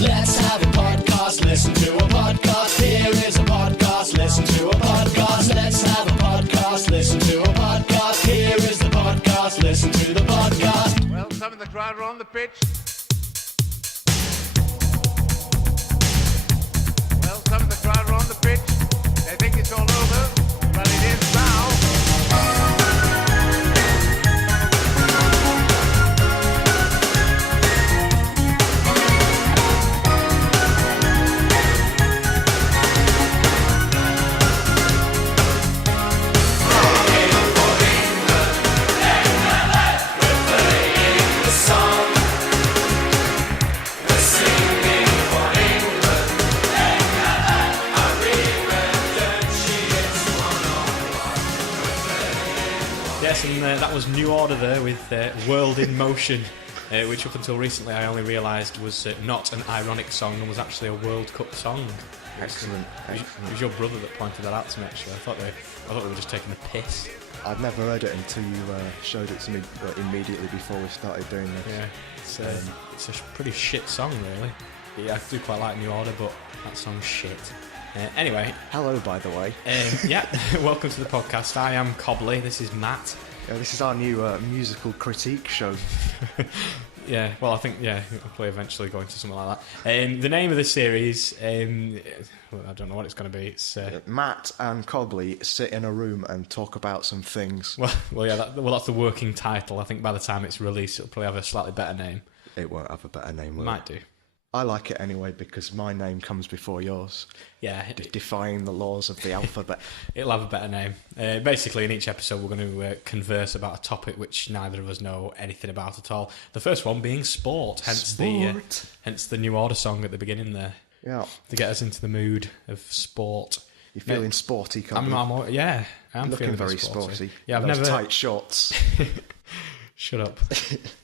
Let's have a podcast, listen to a podcast. Here is a podcast, listen to a podcast. Let's have a podcast, listen to a podcast. Here is the podcast, listen to the podcast. Well, some of the crowd are on the pitch. Well, some of the crowd are on the pitch. They think it's all over, but it is now. And that was New Order there with World in Motion, which up until recently I only realised was not an ironic song and was actually a World Cup song. Excellent. It was your brother that pointed that out to me, actually. I thought they were just taking a piss. I'd never heard it until you showed it to me immediately before we started doing this. Yeah, it's a pretty shit song, really. Yeah, I do quite like New Order, but that song's shit. Anyway. Hello, by the way. Yeah, welcome to the podcast. I am Cobley, this is Matt. This is our new musical critique show. Yeah, well, I think, we'll probably eventually go into something like that. The name of this series, I don't know what it's going to be. It's Matt and Cobley sit in a room and talk about some things. Well, that's the working title. I think by the time it's released, it'll probably have a slightly better name. It won't have a better name, will it? Might do. I like it anyway because my name comes before yours. Yeah. Defying the laws of the alphabet. It'll have a better name. Basically, in each episode, we're going to converse about a topic which neither of us know anything about at all. The first one being sport, hence the New Order song at the beginning there. Yeah. To get us into the mood of sport. You're feeling sporty, Cobley. I'm looking feeling very sporty. Yeah, I've Those never tight shorts. Shut up.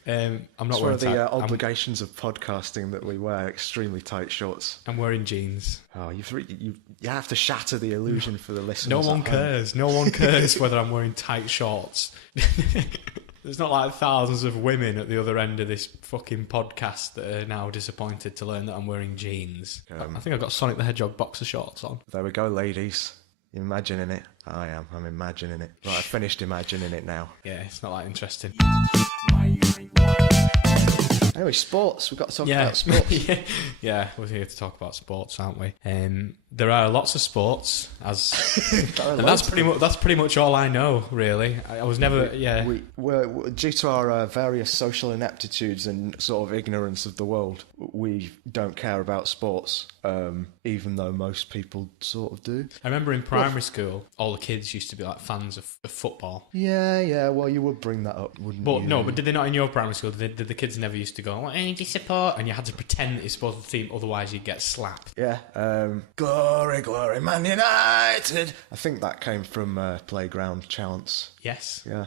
I'm not it's wearing one of the obligations of podcasting that we wear extremely tight shorts. I'm wearing jeans. Oh, you have to shatter the illusion for the listeners. No one cares. No one cares whether I'm wearing tight shorts. There's not like thousands of women at the other end of this fucking podcast that are now disappointed to learn that I'm wearing jeans. I think I've got Sonic the Hedgehog boxer shorts on. There we go, ladies. You're imagining it. I am. I'm imagining it. Right, I've finished imagining it now. Yeah, it's not that interesting. Anyway, sports. We've got to talk about sports. Yeah, we're here to talk about sports, aren't we? There are lots of sports, and that's pretty much all I know, really. I was never, We're due to our various social ineptitudes and sort of ignorance of the world, we don't care about sports, even though most people sort of do. I remember in primary school, all the kids used to be like fans of football. Yeah. Well, you would bring that up, wouldn't you? No, but did they not in your primary school? Did the kids never used to go, what do you support? And you had to pretend that you supported the team, otherwise you'd get slapped. Yeah. Glory, glory, Man United. I think that came from playground chants. Yes. Yeah.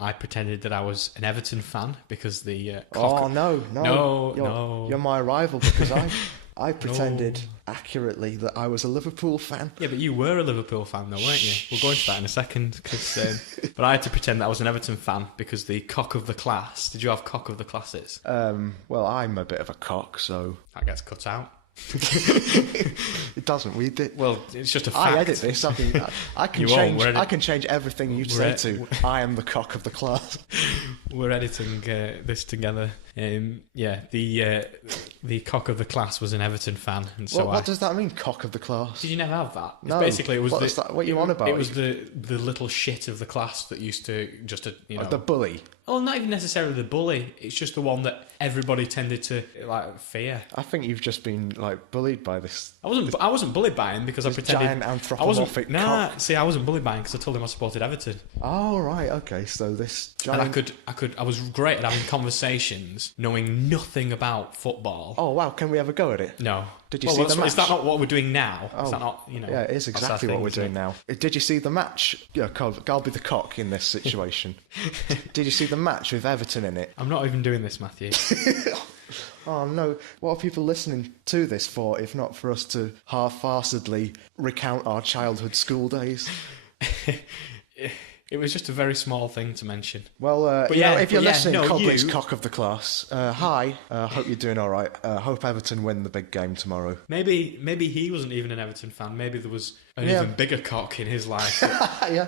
I pretended that I was an Everton fan because the... No. You're my rival because I pretended accurately that I was a Liverpool fan. Yeah, but you were a Liverpool fan though, weren't you? We'll go into that in a second. But I had to pretend that I was an Everton fan because the cock of the class... Did you have cock of the classes? Well, I'm a bit of a cock, so... That gets cut out. It doesn't. We did. Well, it's just a fact. I edit this. I can change everything you say to. I am the cock of the class. We're editing this together. The cock of the class was an Everton fan, and so what does that mean? Cock of the class? Did you never have that? No. Basically, it was what are you on about? It was the little shit of the class that used to the bully. Well, not even necessarily the bully. It's just the one that everybody tended to fear. I think you've just been bullied by this. I wasn't bullied by him because I pretended. Giant anthropomorphic cock. See, I wasn't bullied by him because I told him I supported Everton. Oh right, okay. So this giant. And I was great at having conversations, knowing nothing about football. Oh wow, can we have a go at it? No. Did you see the match? Is that not what we're doing now? Oh. Is that not, Yeah, it is exactly what we're doing now. Did you see the match? Yeah, I'll be the cock in this situation. Did you see the match with Everton in it? I'm not even doing this, Matthew. Oh no, what are people listening to this for if not for us to half-farcedly recount our childhood school days? It was just a very small thing to mention. Well, But yeah, yeah, if you're but yeah, listening, no, Cobley's you- cock of the class. Hi, hope you're doing all right. Hope Everton win the big game tomorrow. Maybe he wasn't even an Everton fan. Maybe there was an Yeah. even bigger cock in his life Yeah.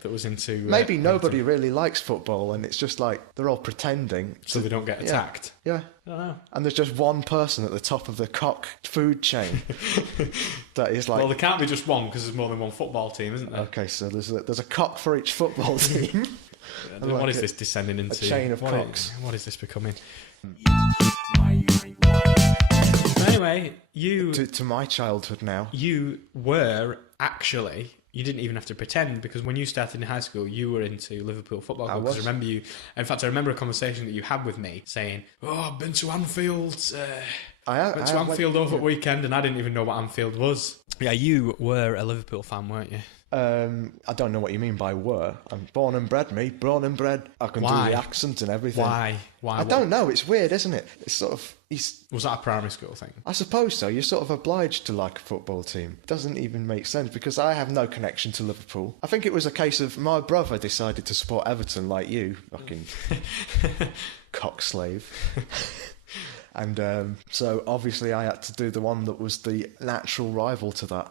that was into. Maybe nobody Everton, really likes football, and it's just like they're all pretending. so they don't get attacked. Yeah. I don't know. And there's just one person at the top of the cock food chain that is like. Well, there can't be just one because there's more than one football team, isn't there? Okay, so there's a cock for each football team. What is this descending into? chain of What cocks. What is this becoming? Anyway, to my childhood now. you were actually. You didn't even have to pretend because when you started in high school, you were into Liverpool Football Club. Because I remember you. In fact, I remember a conversation that you had with me saying, "Oh, I've been to Anfield. Went to Anfield over the weekend, and I didn't even know what Anfield was." Yeah, you were a Liverpool fan, weren't you? I don't know what you mean by were. I'm born and bred, me. Born and bred. I can Why? do the accent and everything. Why? I don't know. It's weird, isn't it? It's sort of. Was that a primary school thing? I suppose so. You're sort of obliged to like a football team. It doesn't even make sense because I have no connection to Liverpool. I think it was a case of my brother decided to support Everton like you, fucking cock slave. And so obviously I had to do the one that was the natural rival to that.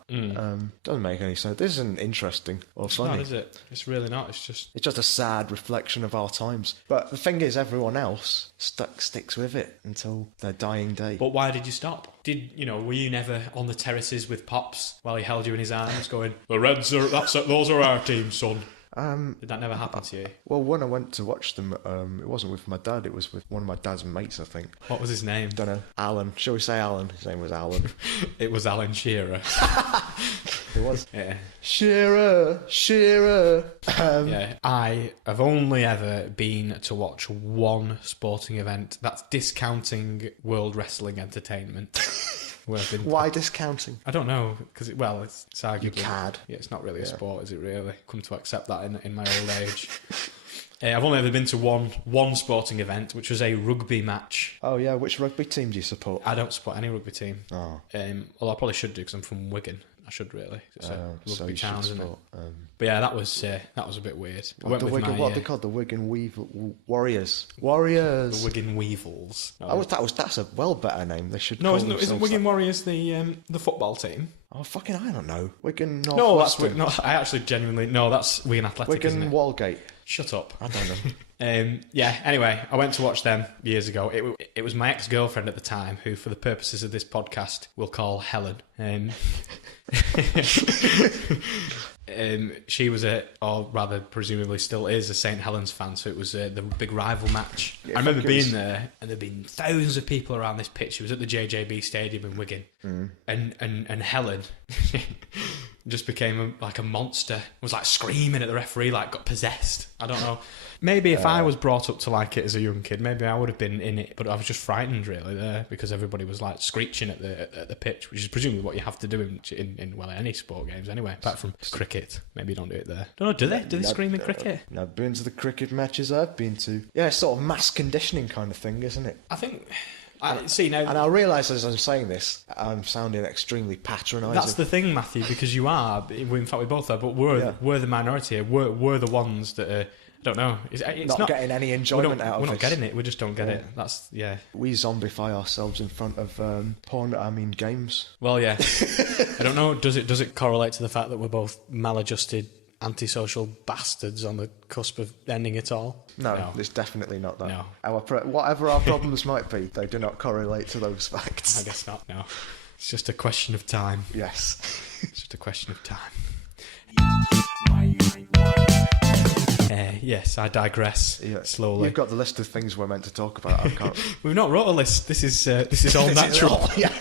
Doesn't make any sense. This isn't interesting or It's funny. not, is it? It's really not. It's just. It's just a sad reflection of our times. But the thing is, everyone else sticks with it until their dying day. But why did you stop? Were you never on the terraces with Pops while he held you in his arms going, "The Reds are, those are our team, son"? Did that never happen to you? Well, when I went to watch them, it wasn't with my dad, it was with one of my dad's mates, I think. What was his name? Don't know. Alan. Shall we say Alan? His name was Alan. It was Alan Shearer. It was. Yeah. Shearer. Yeah. I have only ever been to watch one sporting event. That's discounting World Wrestling Entertainment. Where I've been. Why discounting? I don't know, because it's arguably... You cad. Yeah, it's not really a sport, is it really? Come to accept that in my old age. I've only ever been to one sporting event, which was a rugby match. Oh, yeah. Which rugby team do you support? I don't support any rugby team. Oh. Although I probably should do, because I'm from Wigan. I should really. It's a So rugby you town, should isn't it? support. But yeah, that was a bit weird. I went The with Wigan, my, what are they called? The Wigan Warriors. the Wigan Weevils. No, That's a well better name. They should. no, call isn't themselves Wigan that. Warriors the football team? Oh, fucking, I don't know. Wigan North. No, that's no. I actually genuinely that's Wigan Athletic, isn't Wigan it? Walgate. Shut up. I don't know. Yeah, anyway, I went to watch them years ago. It was my ex-girlfriend at the time, who, for the purposes of this podcast, we'll call Helen. She was or rather, presumably still is, a St Helens fan, so it was the big rival match. Yeah, I remember it being was- there, and there'd been thousands of people around this pitch. It was at the JJB Stadium in Wigan. And Helen just became like a monster, was like screaming at the referee, like got possessed. I don't know. Maybe if I was brought up to like it as a young kid, maybe I would have been in it, but I was just frightened really there because everybody was like screeching at the pitch, which is presumably what you have to do in any sport games anyway, apart from cricket. Maybe you don't do it there. Don't know, do they? Do they scream in cricket? I've been to the cricket matches I've been to. Yeah, it's sort of mass conditioning kind of thing, isn't it? I think... see now, And I realise as I'm saying this, I'm sounding extremely patronising. that's the thing, Matthew, because you are. In fact, we both are, but we're the minority here. We're the ones that are. I don't know. It's not getting any enjoyment out of We're not this. getting it. We just don't get it. That's We zombify ourselves in front of games. Well, yeah. I don't know. Does it correlate to the fact that we're both maladjusted, antisocial bastards on the cusp of ending it all? No, it's definitely not that. No. Whatever our problems might be, they do not correlate to those facts. I guess not. No. It's just a question of time. Yes. It's just a question of time. Yes, I digress. Yeah. Slowly. You've got the list of things we're meant to talk about. I can't. We've not wrote a list. This is all natural. Yeah.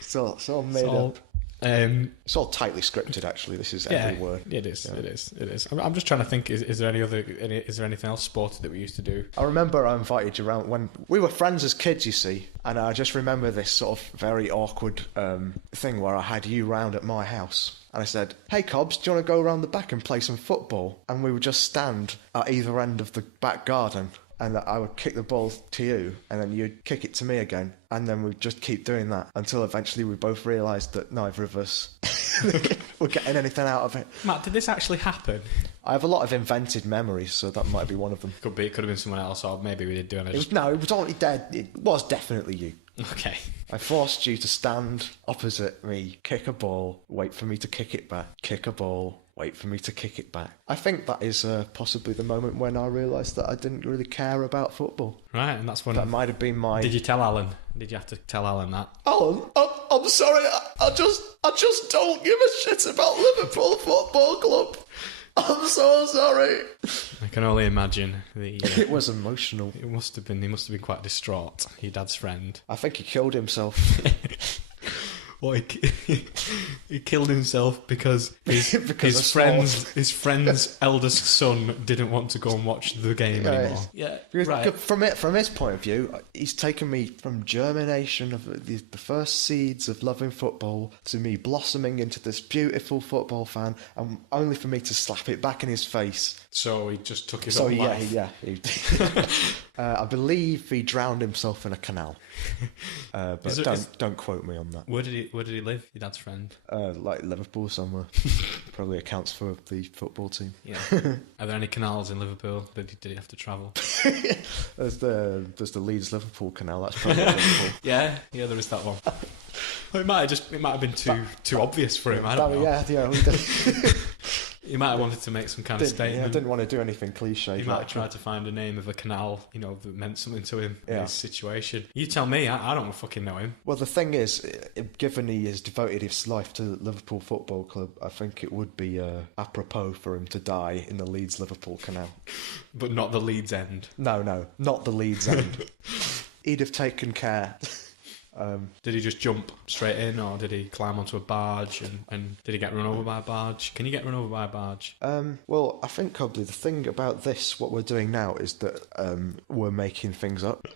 It's all made up. It's all tightly scripted, actually. This is every word. It is. Yeah. It is. I'm just trying to think. Is there anything else sporty that we used to do? I remember I invited you around when we were friends as kids, you see, and I just remember this sort of very awkward thing where I had you round at my house. And I said, "Hey, Cobbs, do you want to go around the back and play some football?" And we would just stand at either end of the back garden. And I would kick the ball to you, and then you'd kick it to me again. And then we'd just keep doing that until eventually we both realised that neither of us we're getting anything out of it. Matt, did this actually happen? I have a lot of invented memories, so that might be one of them. Could be. It could have been someone else, or maybe we did do it. It was already dead. It was definitely you. Okay. I forced you to stand opposite me, kick a ball, wait for me to kick it back, kick a ball, wait for me to kick it back. I think that is possibly the moment when I realised that I didn't really care about football. Right, and that's when... That might have been my... Did you tell Alan? Did you have to tell Alan that? Alan, I'm sorry, I just don't give a shit about Liverpool Football Club. I'm so sorry. I can only imagine the... It was emotional. He must have been quite distraught, your dad's friend. I think he killed himself. Well, he killed himself because his friend's eldest son didn't want to go and watch the game anymore. Yeah, right. From his point of view, he's taken me from germination of the first seeds of loving football to me blossoming into this beautiful football fan, and only for me to slap it back in his face. So he just took his own life. I believe he drowned himself in a canal. But don't quote me on that. Where did he live? Your dad's friend? Like Liverpool somewhere. Probably accounts for the football team. Yeah. Are there any canals in Liverpool? Did he have to travel? There's the Leeds Liverpool canal. That's probably Liverpool. Yeah, there is that one. Well, it might have been too obvious for him. I don't know. Yeah. We did. He might have wanted to make some kind of statement. Yeah, I didn't want to do anything cliche. He might have tried to find a name of a canal, that meant something to him in his situation. You tell me, I don't fucking know him. Well, the thing is, given he has devoted his life to Liverpool Football Club, I think it would be apropos for him to die in the Leeds Liverpool canal. But not the Leeds end. No, not the Leeds end. He'd have taken care. Did he just jump straight in, or did he climb onto a barge, and did he get run over by a barge? Can you get run over by a barge? Well, I think, Cobley, the thing about this, what we're doing now, is that we're making things up.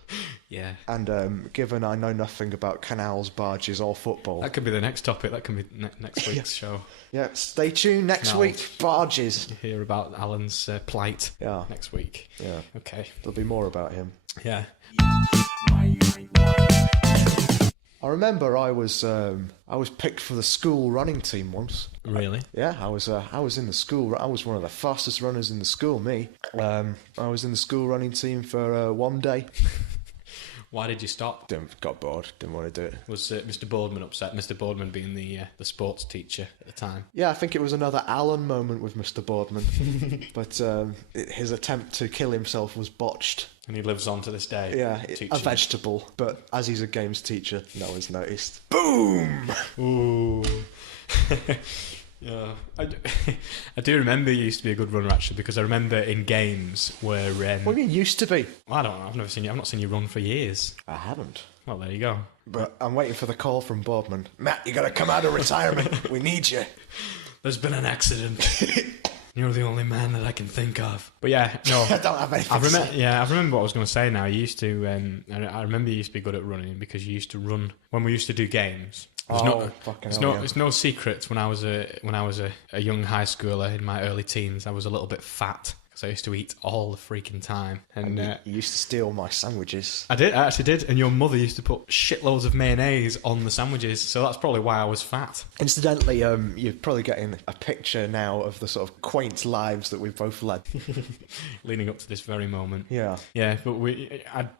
Yeah. And given I know nothing about canals, barges, or football... That could be the next topic. That can be next week's show. Yeah, stay tuned next week. Barges. You hear about Alan's plight next week. Yeah. Okay. There'll be more about him. Yeah. I remember I was picked for the school running team once. Really? Yeah, I was in the school. I was one of the fastest runners in the school. Me. I was in the school running team for one day. Why did you stop? Got bored. Didn't want to do it. Was Mr. Boardman upset? Mr. Boardman being the sports teacher at the time. Yeah, I think it was another Alan moment with Mr. Boardman. But his attempt to kill himself was botched. And he lives on to this day. Yeah, a vegetable. But as he's a games teacher, no one's noticed. Boom! Ooh. Yeah, I do remember you used to be a good runner, actually, because I remember in games where... What do you mean used to be? I don't know, I've not seen you run for years. I haven't. Well, there you go. But I'm waiting for the call from Boardman. Matt, you gotta come out of retirement. We need you. There's been an accident. You're the only man that I can think of. But yeah, no. I don't have anything to say. Yeah, I remember what I was going to say now. You used to... I remember you used to be good at running because you used to run... When we used to do games... It's no secret when I was a young high schooler in my early teens, I was a little bit fat because I used to eat all the freaking time. And you used to steal my sandwiches. I actually did. And your mother used to put shitloads of mayonnaise on the sandwiches, so that's probably why I was fat. Incidentally, you're probably getting a picture now of the sort of quaint lives that we've both led. Leading up to this very moment. Yeah. Yeah, but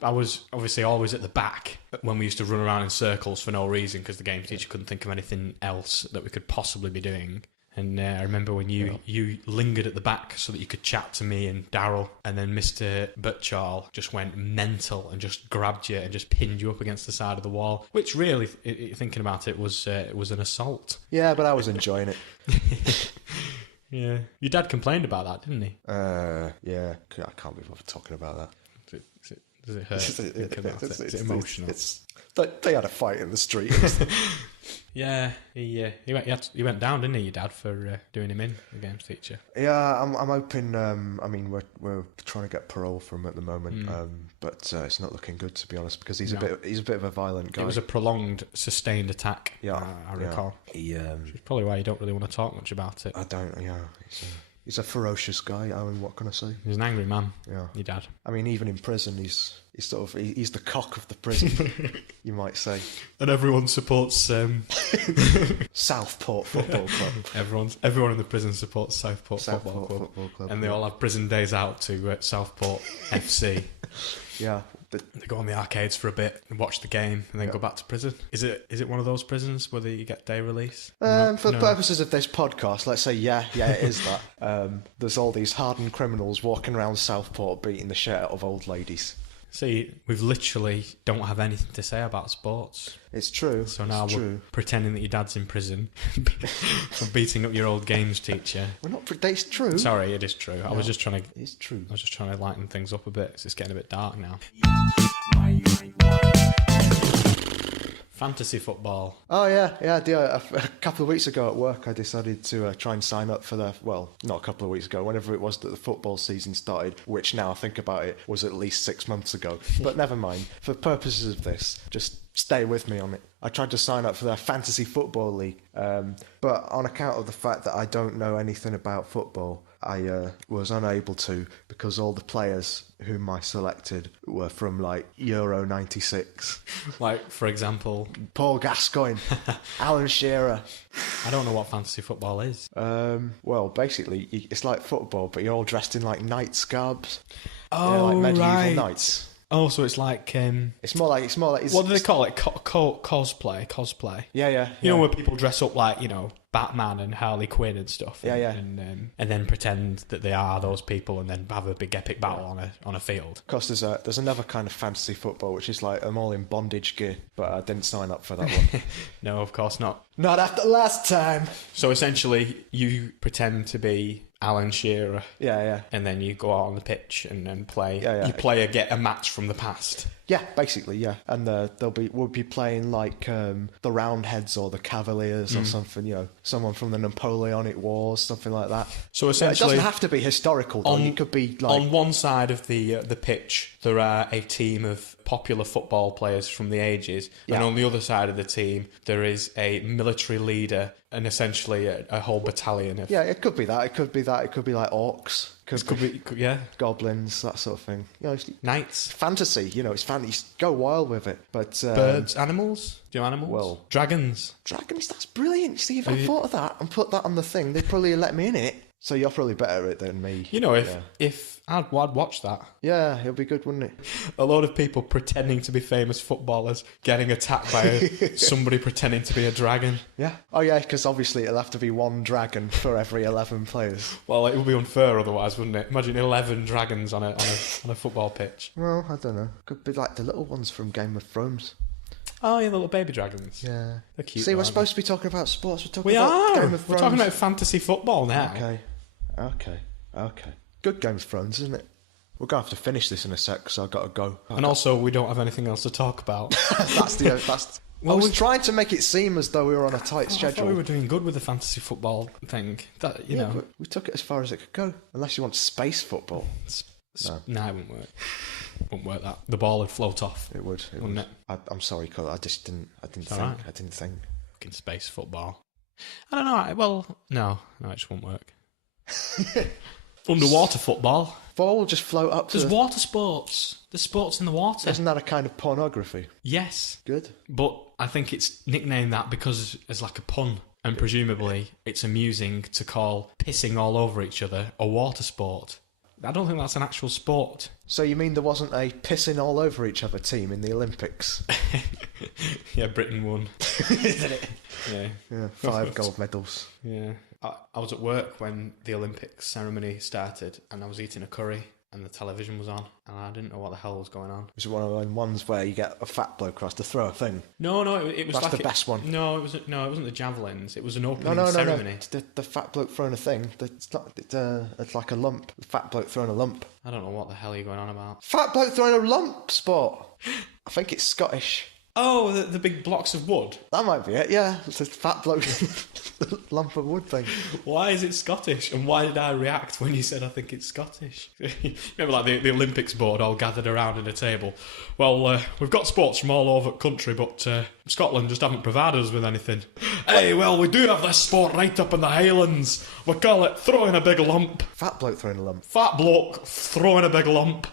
I was obviously always at the back when we used to run around in circles for no reason because the games teacher couldn't think of anything else that we could possibly be doing. And I remember when you lingered at the back so that you could chat to me and Daryl, and then Mr. Butchall just went mental and just grabbed you and just pinned you up against the side of the wall, which really, thinking about it, was an assault. Yeah, but I was enjoying it. Yeah. Your dad complained about that, didn't he? Yeah. I can't be bothered talking about that. Does it hurt? It's emotional. They had a fight in the street. Yeah, he went down, didn't he, your dad, for doing him in, the games teacher? Yeah, I'm hoping. I mean, we're trying to get parole for him at the moment, but it's not looking good, to be honest, because he's a bit of a violent guy. It was a prolonged, sustained attack. Yeah, I recall. Which is probably why you don't really want to talk much about it. I don't. Yeah. He's a ferocious guy. I mean, what can I say? He's an angry man. Yeah. Your dad. I mean, even in prison, he's the cock of the prison, you might say. And everyone supports Southport Football Club. everyone in the prison supports Southport Football Club. And they all have prison days out to Southport FC. Yeah. They go on the arcades for a bit and watch the game and then go back to prison. Is it one of those prisons where you get day release? For purposes of this podcast, let's say yeah, it is that. There's all these hardened criminals walking around Southport beating the shit out of old ladies. See, we've literally don't have anything to say about sports. It's true. So now we're pretending that your dad's in prison for beating up your old games teacher. We're not. It's true. Sorry, it is true. No, I was just trying to. It's true. I was just trying to lighten things up a bit. 'Cause it's getting a bit dark now. Fantasy football. Oh yeah. A couple of weeks ago at work, I decided to try and sign up for not a couple of weeks ago, whenever it was that the football season started, which now I think about it was at least 6 months ago. But never mind. For purposes of this, just stay with me on it. I tried to sign up for their fantasy football league, but on account of the fact that I don't know anything about football, I was unable to, because all the players whom I selected were from like Euro 96. Like, for example, Paul Gascoigne, Alan Shearer. I don't know what fantasy football is. Well, basically, it's like football, but you're all dressed in like knights garbs. Oh, like medieval right. knights. Oh, so it's like It's more like what do they call it? Cosplay. Yeah. You know, where people dress up like, Batman and Harley Quinn and stuff. Yeah. And then pretend that they are those people and then have a big epic battle on a field. Of course, there's another kind of fantasy football, which is like I'm all in bondage gear, but I didn't sign up for that one. No, of course not. Not after last time. So essentially, you pretend to be Alan Shearer. Yeah. And then you go out on the pitch and then play. Yeah. You get a match from the past. Yeah, basically, yeah. And we'll be playing like the Roundheads or the Cavaliers or something, someone from the Napoleonic Wars, something like that. So essentially, it doesn't have to be historical, though. It could be like... On one side of the pitch, there are a team of popular football players from the ages, and on the other side of the team, there is a military leader and essentially a whole battalion of... Yeah, it could be that. It could be like orcs. Could be, goblins, that sort of thing. Knights. Fantasy, it's fantasy. Go wild with it. But birds, animals. Do you know animals? Well, dragons. That's brilliant. See, if I thought of that and put that on the thing, they'd probably let me in it. So you're probably better at it than me. If I'd watch that. Yeah, it'll be good, wouldn't it? A lot of people pretending to be famous footballers getting attacked by somebody pretending to be a dragon. Yeah. Oh yeah, because obviously it'll have to be one dragon for every 11 players. Well, it would be unfair otherwise, wouldn't it? Imagine 11 dragons on a football pitch. Well, I don't know. Could be like the little ones from Game of Thrones. Oh, yeah, the little baby dragons. Yeah. They're cute. See, we're supposed to be talking about sports. We're talking about Game of Thrones. We're talking about fantasy football now. Okay. Good Game of Thrones, isn't it? We're going to have to finish this in a sec, because I've got to go. And also, we don't have anything else to talk about. I was trying to make it seem as though we were on a tight schedule. I thought we were doing good with the fantasy football thing. But we took it as far as it could go. Unless you want space football. No, it wouldn't work. Wouldn't work that. The ball would float off. It would. Wouldn't it? I'm sorry, Cole. I just didn't. I didn't think. Right. I didn't think. Fucking space football. I don't know. Well, no, it just won't work. Underwater football. Ball will just float up. There's water sports. There's sports in the water. Isn't that a kind of pornography? Yes. Good. But I think it's nicknamed that because it's like a pun. And presumably it's amusing to call pissing all over each other a water sport. I don't think that's an actual sport. So you mean there wasn't a pissing all over each other team in the Olympics? Yeah, Britain won. Isn't it? Yeah. 5 gold medals. Yeah. I was at work when the Olympics ceremony started and I was eating a curry and the television was on and I didn't know what the hell was going on. Was it one of those ones where you get a fat bloke across to throw a thing? No, it was That's like the best one. No, it wasn't the javelins. It was an opening No. ceremony. It's the fat bloke throwing a thing. It's like a lump. The fat bloke throwing a lump. I don't know what the hell you're going on about. Fat bloke throwing a lump sport. I think it's Scottish. Oh, the big blocks of wood? That might be it, yeah. It's a fat bloke lump of wood thing. Why is it Scottish? And why did I react when you said I think it's Scottish? Remember like the Olympics board all gathered around in a table. Well, we've got sports from all over the country, but Scotland just haven't provided us with anything. Hey, well, we do have this sport right up in the Highlands. We call it throwing a big lump. Fat bloke throwing a lump. Fat bloke throwing a big lump.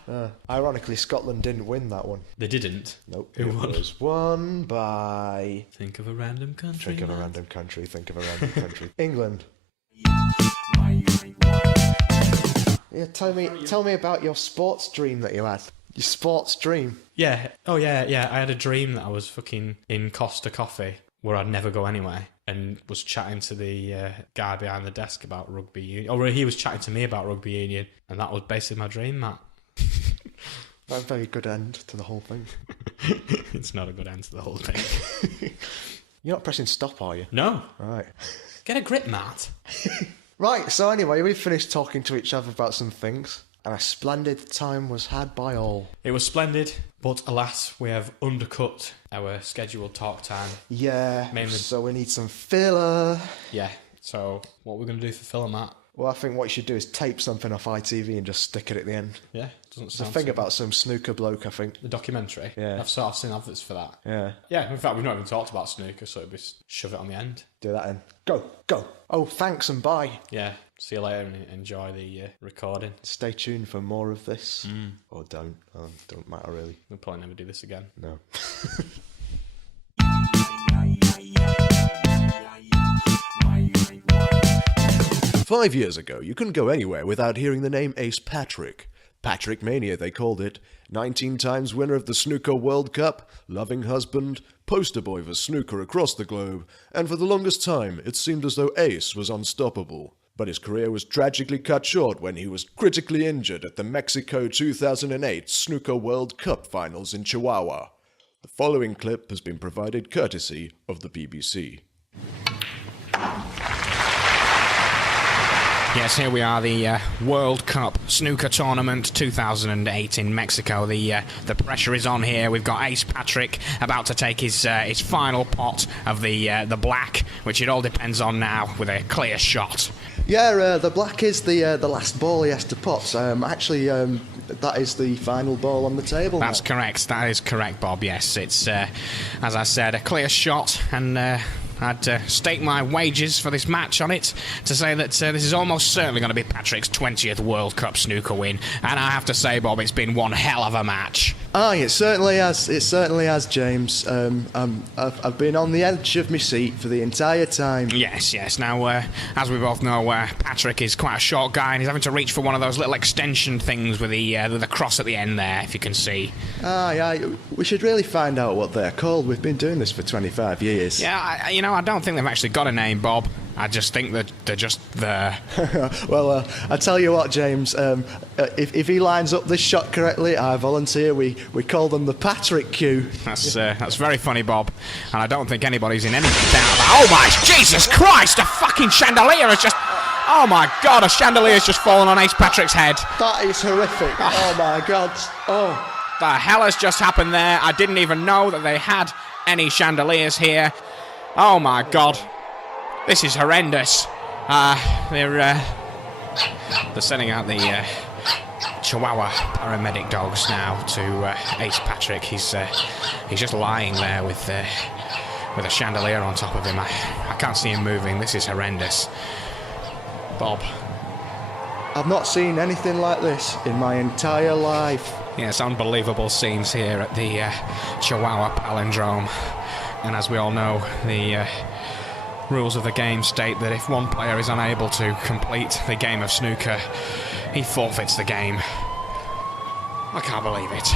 Ironically, Scotland didn't win that one. They didn't. Nope. Who it won? was won by... Think of a random country. Think of a random country. Think of a random country. England. Yeah, tell me about your sports dream that you had. Your sports dream. Yeah. Oh, yeah. I had a dream that I was fucking in Costa Coffee, where I'd never go anyway, and was chatting to the guy behind the desk about rugby union. Or he was chatting to me about rugby union, and that was basically my dream, Matt. That's a very good end to the whole thing. It's not a good end to the whole thing. You're not pressing stop, are you? No. Right. Get a grip, Matt. Right, so anyway, we finished talking to each other about some things, and a splendid time was had by all. It was splendid, but alas, we have undercut our scheduled talk time. Yeah, Mainly- so we need some filler. Yeah, so what we're going to do for filler, Matt? Well, I think what you should do is tape something off ITV and just stick it at the end. Yeah, doesn't It's a sound thing too- about some snooker bloke, I think. The documentary? Yeah. I've seen adverts for that. Yeah, Yeah, in fact, we've not even talked about snooker, so it'd be shove it on the end. do that then. Go. Oh, thanks and bye. Yeah, see you later and enjoy the recording. Stay tuned for more of this. Or don't. Don't matter really. We'll probably never do this again. No. Five years ago, you couldn't go anywhere without hearing the name Ace Patrick. Patrick Mania, they called it. 19 times winner of the Snooker World Cup, loving husband, poster boy for snooker across the globe, and for the longest time, it seemed as though Ace was unstoppable. But his career was tragically cut short when he was critically injured at the Mexico 2008 Snooker World Cup finals in Chihuahua. The following clip has been provided courtesy of the BBC. Yes, here we are, the World Cup Snooker Tournament 2008 in Mexico. The pressure is on here. We've got Ace Patrick about to take his final pot of the black, which it all depends on now with a clear shot. Yeah, the black is the last ball he has to put. Actually, that is the final ball on the table. That's correct. That is correct, Bob. Yes, it's as I said, a clear shot, and I'd stake my wagers for this match on it to say that this is almost certainly going to be Patrick's 20th World Cup snooker win. And I have to say, Bob, it's been one hell of a match. Aye, it certainly has. It certainly has, James. I've been on the edge of my seat for the entire time. Yes. Now, as we both know, Patrick is quite a short guy, and he's having to reach for one of those little extension things with the cross at the end there, if you can see. Aye. We should really find out what they're called. We've been doing this for 25 years. Yeah, I don't think they've actually got a name, Bob. I just think that they're just there. Well, I tell you what, James. If he lines up this shot correctly, I volunteer. We call them the Patrick Q. That's very funny, Bob. And I don't think anybody's in any doubt about. Oh my Jesus Christ! A fucking chandelier has just. Oh my God! A chandelier's just fallen on Ace Patrick's head. That is horrific. Oh my God. Oh. The hell has just happened there? I didn't even know that they had any chandeliers here. Oh my God. This is horrendous. They're sending out the Chihuahua paramedic dogs now to Ace Patrick. He's just lying there with a chandelier on top of him. I can't see him moving. This is horrendous. Bob. I've not seen anything like this in my entire life. Yes, unbelievable scenes here at the Chihuahua Palindrome. And as we all know, the rules of the game state that if one player is unable to complete the game of snooker, he forfeits the game. I can't believe it.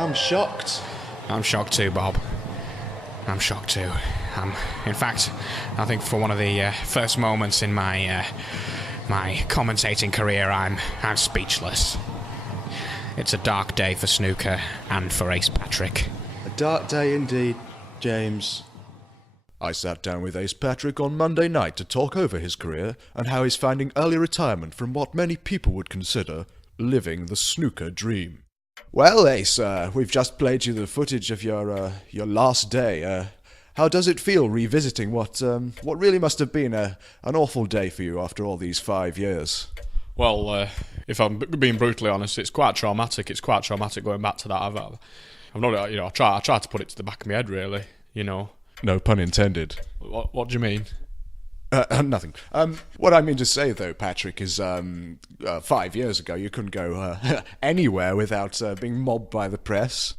I'm shocked. I'm shocked too, Bob. I'm shocked too. In fact, I think for one of the first moments in my commentating career, I'm speechless. It's a dark day for snooker and for Ace Patrick. A dark day indeed, James. I sat down with Ace Patrick on Monday night to talk over his career and how he's finding early retirement from what many people would consider living the snooker dream. Well, Ace, we've just played you the footage of your last day. How does it feel revisiting what really must have been an awful day for you after all these 5 years? Well, if I'm being brutally honest, it's quite traumatic. It's quite traumatic going back to that. I've not, I try to put it to the back of my head, really. No pun intended. What do you mean? Nothing. What I mean to say, though, Patrick, is 5 years ago you couldn't go anywhere without being mobbed by the press.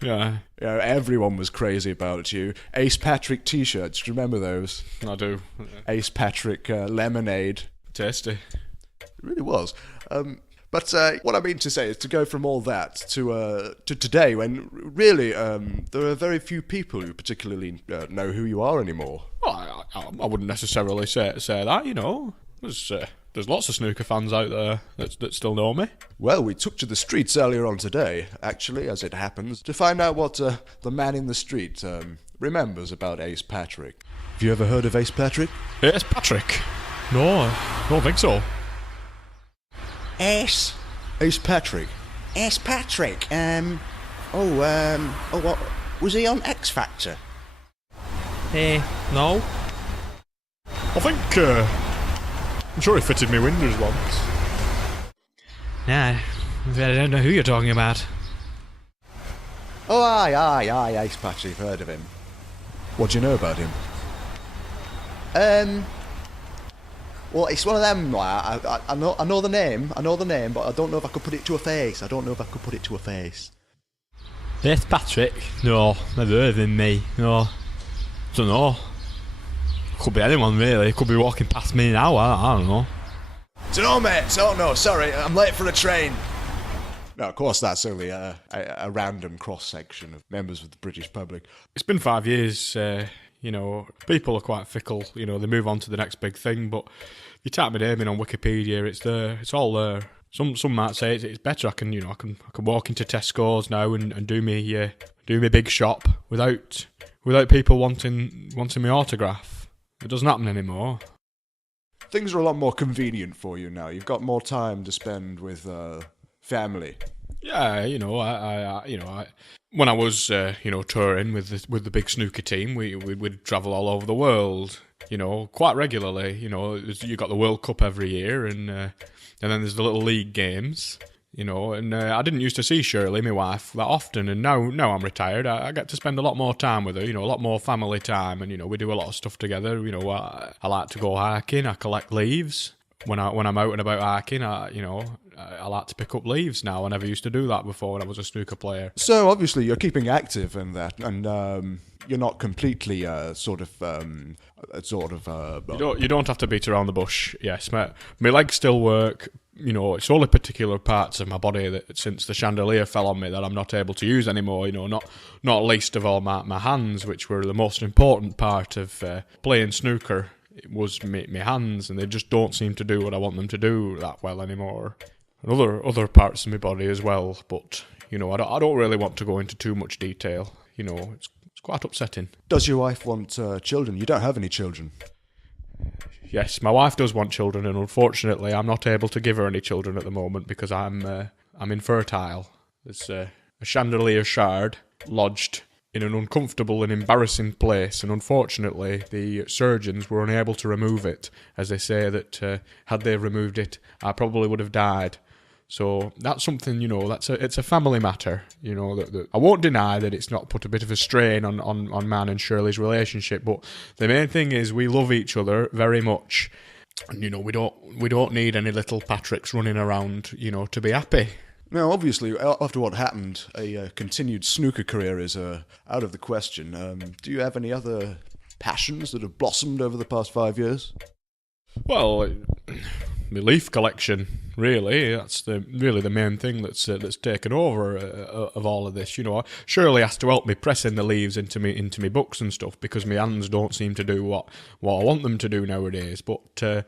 Yeah, You know, everyone was crazy about you. Ace Patrick T-shirts, do you remember those? I do. Ace Patrick lemonade. Tasty. It really was. But what I mean to say is to go from all that to today, when really there are very few people who particularly know who you are anymore. Well, I wouldn't necessarily say that. You know, there's lots of snooker fans out there that still know me. Well, we took to the streets earlier on today, actually, as it happens, to find out what the man in the street remembers about Ace Patrick. Have you ever heard of Ace Patrick? Yes, Patrick. No, I don't think so. Ace Patrick. Patrick. What was he on X Factor? No. I think, I'm sure he fitted me windows once. Nah, I don't know who you're talking about. Oh, aye, Ace Patrick, heard of him. What do you know about him? Well, it's one of them. Like, I know the name, but I don't know if I could put it to a face. Yes, Patrick? No, never heard of him, me. No. Don't know. Could be anyone, really. Could be walking past me now, I don't know. Dunno, mate. Oh, no, sorry. I'm late for a train. No, of course, that's only a random cross-section of members of the British public. It's been 5 years, you know, people are quite fickle, you know, they move on to the next big thing, but if you type my name in on Wikipedia, it's there, it's all there. Some might say it's better. I can walk into Tesco's now and do me big shop without people wanting my autograph. It doesn't happen anymore. Things are a lot more convenient for you now. You've got more time to spend with family. Yeah, you know, I when I was touring with the big snooker team, we'd travel all over the world, you know, quite regularly. You know, you got the World Cup every year, and then there's the little league games, you know. And I didn't used to see Shirley, my wife, that often, and now I'm retired. I get to spend a lot more time with her, you know, a lot more family time, and you know, we do a lot of stuff together. You know, I like to go hiking. I collect leaves when I'm out and about hiking. I like to pick up leaves now. I never used to do that before when I was a snooker player. So obviously you're keeping active in that, and you're not completely You don't have to beat around the bush. Yes, my legs still work. You know, it's only particular parts of my body that, since the chandelier fell on me, that I'm not able to use anymore. You know, not least of all my hands, which were the most important part of playing snooker. It was my hands, and they just don't seem to do what I want them to do that well anymore. And other parts of my body as well, but you know, I don't really want to go into too much detail. You know, it's quite upsetting. Does your wife want children? You don't have any children. Yes, my wife does want children, and unfortunately, I'm not able to give her any children at the moment because I'm infertile. There's a chandelier shard lodged in an uncomfortable and embarrassing place, and unfortunately, the surgeons were unable to remove it, as they say that had they removed it, I probably would have died. So that's something, you know, it's a family matter. You know, that I won't deny that it's not put a bit of a strain on man and Shirley's relationship, but the main thing is we love each other very much, and you know, we don't need any little Patricks running around, you know, to be happy. Now, obviously, after what happened, a continued snooker career is out of the question. Do you have any other passions that have blossomed over the past 5 years? Well, my leaf collection, really. That's really the main thing that's taken over of all of this. You know, Shirley has to help me pressing the leaves into me books and stuff because my hands don't seem to do what I want them to do nowadays. But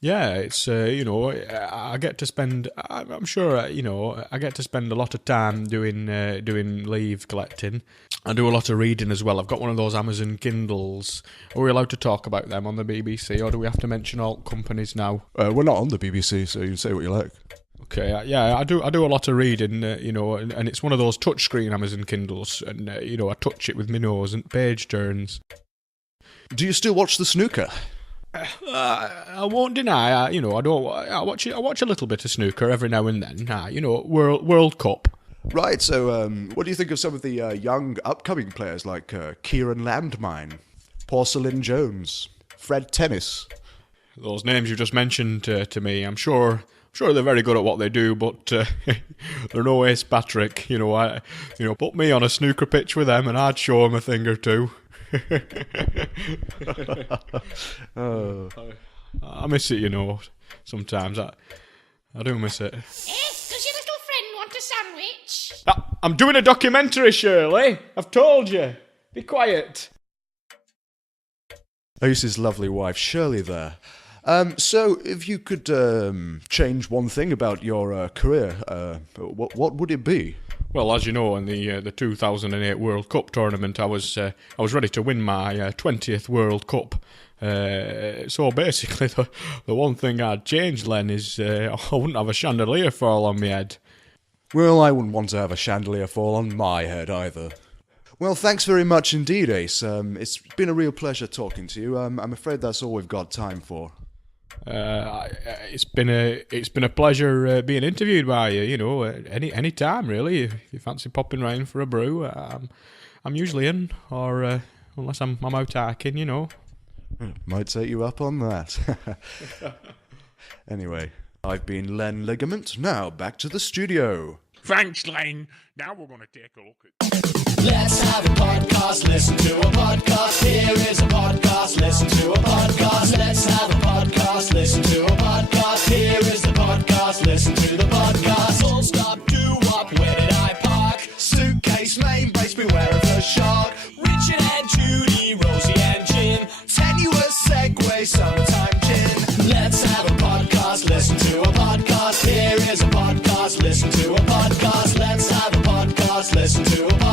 yeah, it's you know, I get to spend. I'm sure you know, I get to spend a lot of time doing leaf collecting. I do a lot of reading as well. I've got one of those Amazon Kindles. Are we allowed to talk about them on the BBC, or do we have to mention all companies now? We're not on the BBC, so you can say what you like. Okay, yeah, I do a lot of reading, you know, and it's one of those touchscreen Amazon Kindles, and you know, I touch it with my nose and page turns. Do you still watch the snooker? I won't deny, I watch a little bit of snooker every now and then. You know, World Cup. Right, so what do you think of some of the young upcoming players like Kieran Landmine, Porcelain Jones, Fred Tennis? Those names you just mentioned to me, I'm sure they're very good at what they do, but they're no Ace Patrick. Put me on a snooker pitch with them, and I'd show them a thing or two. I miss it, Sometimes I do miss it. Does your little friend want a sandwich? I'm doing a documentary, Shirley. I've told you. Be quiet. Ace's lovely wife, Shirley, there. So, if you could change one thing about your career, what would it be? Well, as you know, in the 2008 World Cup tournament, I was ready to win my 20th World Cup. So basically, the one thing I'd change, Len, is I wouldn't have a chandelier fall on my head. Well, I wouldn't want to have a chandelier fall on my head either. Well, thanks very much indeed, Ace. It's been a real pleasure talking to you. I'm afraid that's all we've got time for. It's been a pleasure being interviewed by you. Any time really. If you fancy popping round for a brew, I'm usually in, or unless I'm out hiking, Might take you up on that. Anyway, I've been Len Ligament. Now back to the studio. Thanks, Len. Now we're going to take a look at... Let's have a podcast, listen to a podcast. Here is a podcast, listen to a podcast. Let's have a podcast, listen to a podcast. Here is the podcast, listen to the podcast. Full stop, do up, where did I park? Suitcase, main brace, beware of the shark. Richard and Judy, Rosie and Jim. Tenuous segue, summertime gin. Let's have a podcast, listen to a podcast. Here is a podcast, listen to a podcast. Let's have a podcast, listen to a podcast.